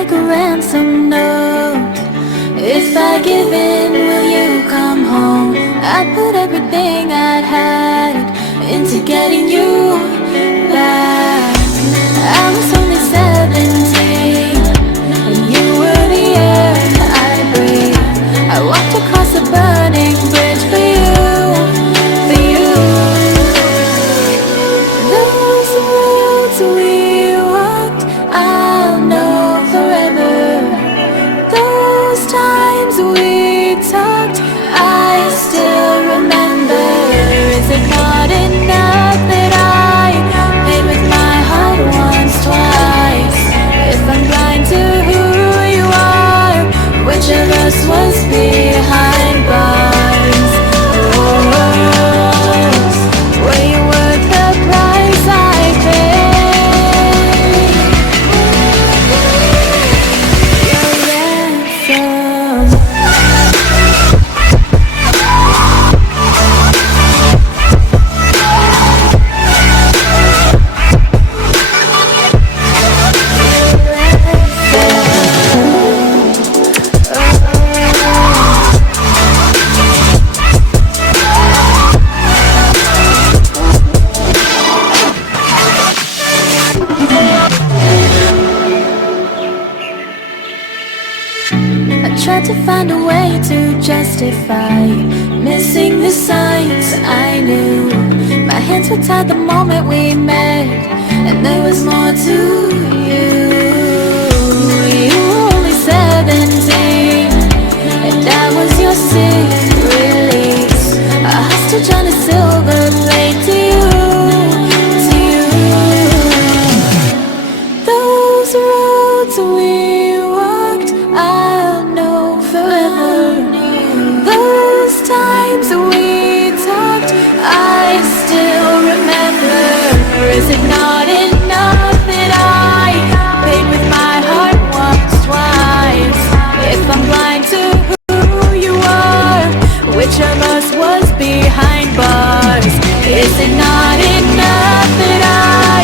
like a ransom note. If I give in, will you come home? I put everything I had into getting you back. I was only 17, and you were the air I breathed. I walked across a burning bridge for you, for you. Those roads we walked, I'll know forever. Those times we talked, I still remember. Is it not enough that I paid with my heart once, twice? If I'm blind to who you are, which of us was behind bars? Were you worth the price I paid? Your ransom. I tried to find a way to justify missing the signs I knew. My hands were tied the moment we met, and there was more to you. You were only 17, and I was your sick release, a hostage on a silver plate to you, to you. Those roads we walked, I'll know forever. Those times we talked, I still remember. Is it not enough that I paid with my heart once, twice? If I'm blind to who you are, which of us was behind bars? Is it not enough that I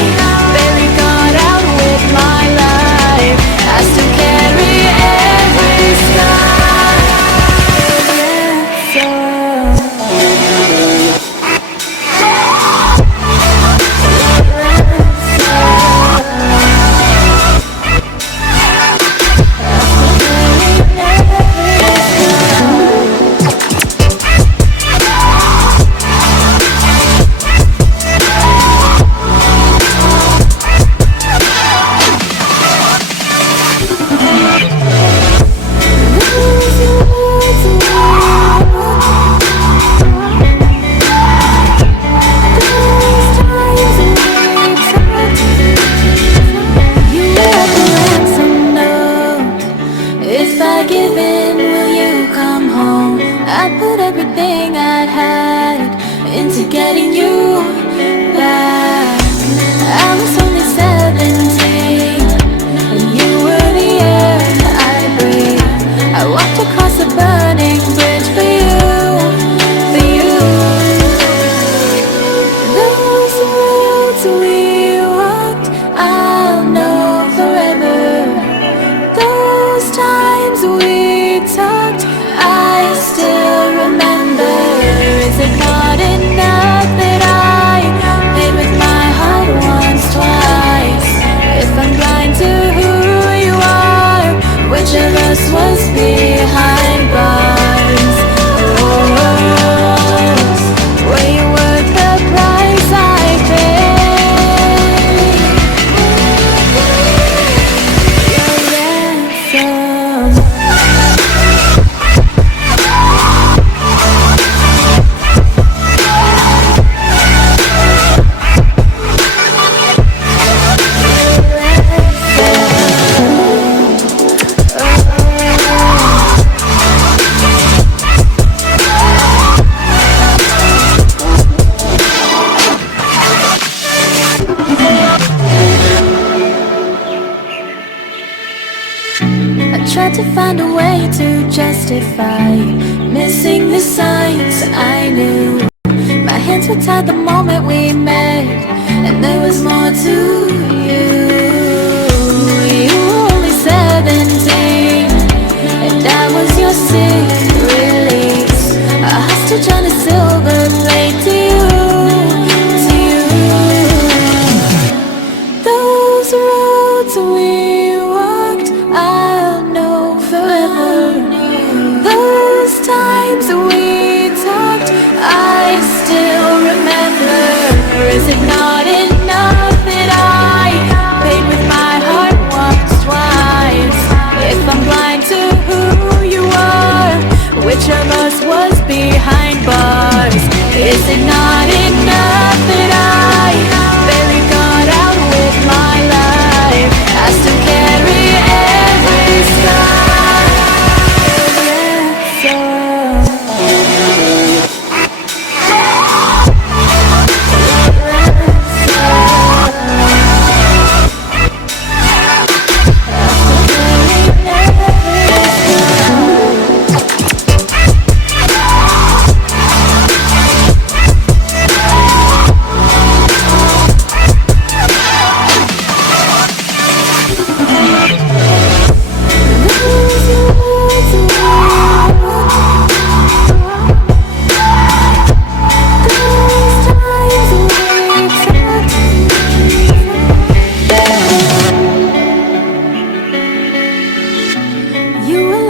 barely got out with my life? I still carry every scar. If I give in, will you come home? I put everything I had into getting you back. I was only 17, and you were the air I breathed. I walked across a burning bridge for you, for you. Those roads we walked, I'll know forever. Those times we talked, I still remember. Is it not enough that I paid with my heart once, twice? If I'm blind to who you are, which of us was behind bars? Were you worth the price I paid? Your ransom. I tried to find a way to justify missing the signs I knew. My hands were tied the moment we met, and there was more to you. You were only 17,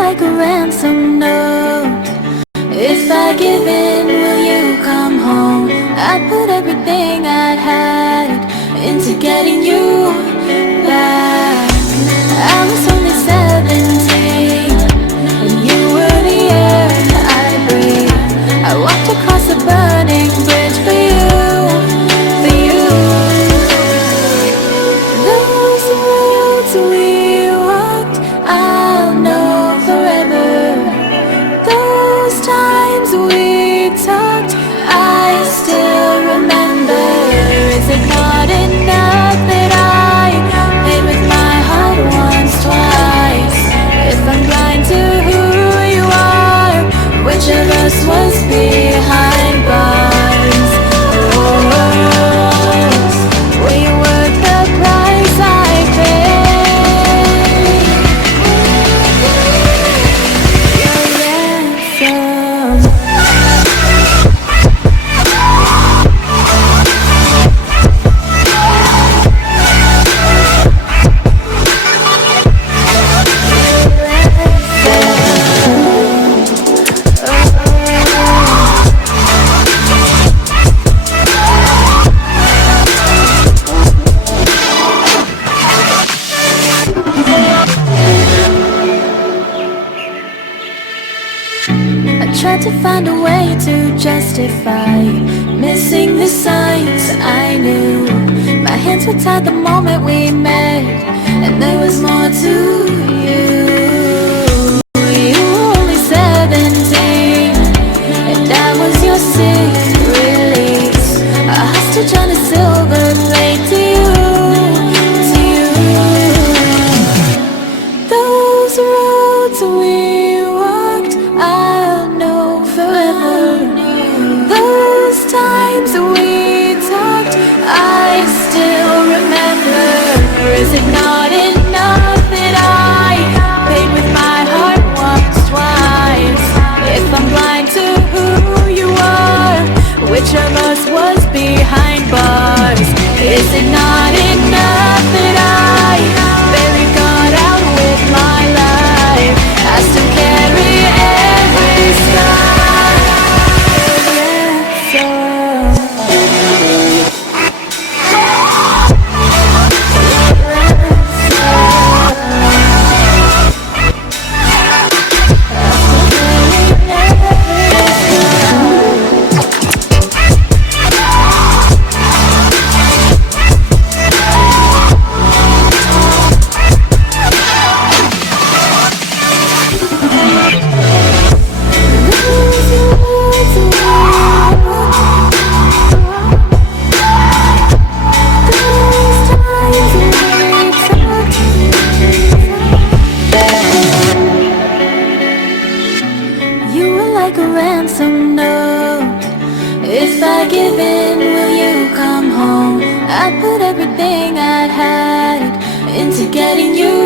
like a ransom note. If I give in, will you come home? I put everything I had into getting you back. I was only 17, and you were the air I breathed. I walked across a burning bridge for you, for you. Those roads we walked, I'll know forever. Those times we talked, I still remember. Is it not enough that I paid with my heart once, twice? If I'm blind to who you are, which of us was behind bars? Oh, were you worth the price I paid? Your ransom. I tried to find a way to justify missing the signs I knew. My hands were tied the moment we met, and there was more to you. You were only 17, and I was your sixth release. A hostage on a silver plate to you, to you. Those roads we walked, I'll know forever. Those times we talked, I still remember. Is it not enough that I paid with my heart once, twice? If I'm blind to who you are, which of us was behind bars? Is it not enough that I barely got out with my life? I still carry every scar. You were like a ransom note. If I give in, will you come home? I put everything I had into getting you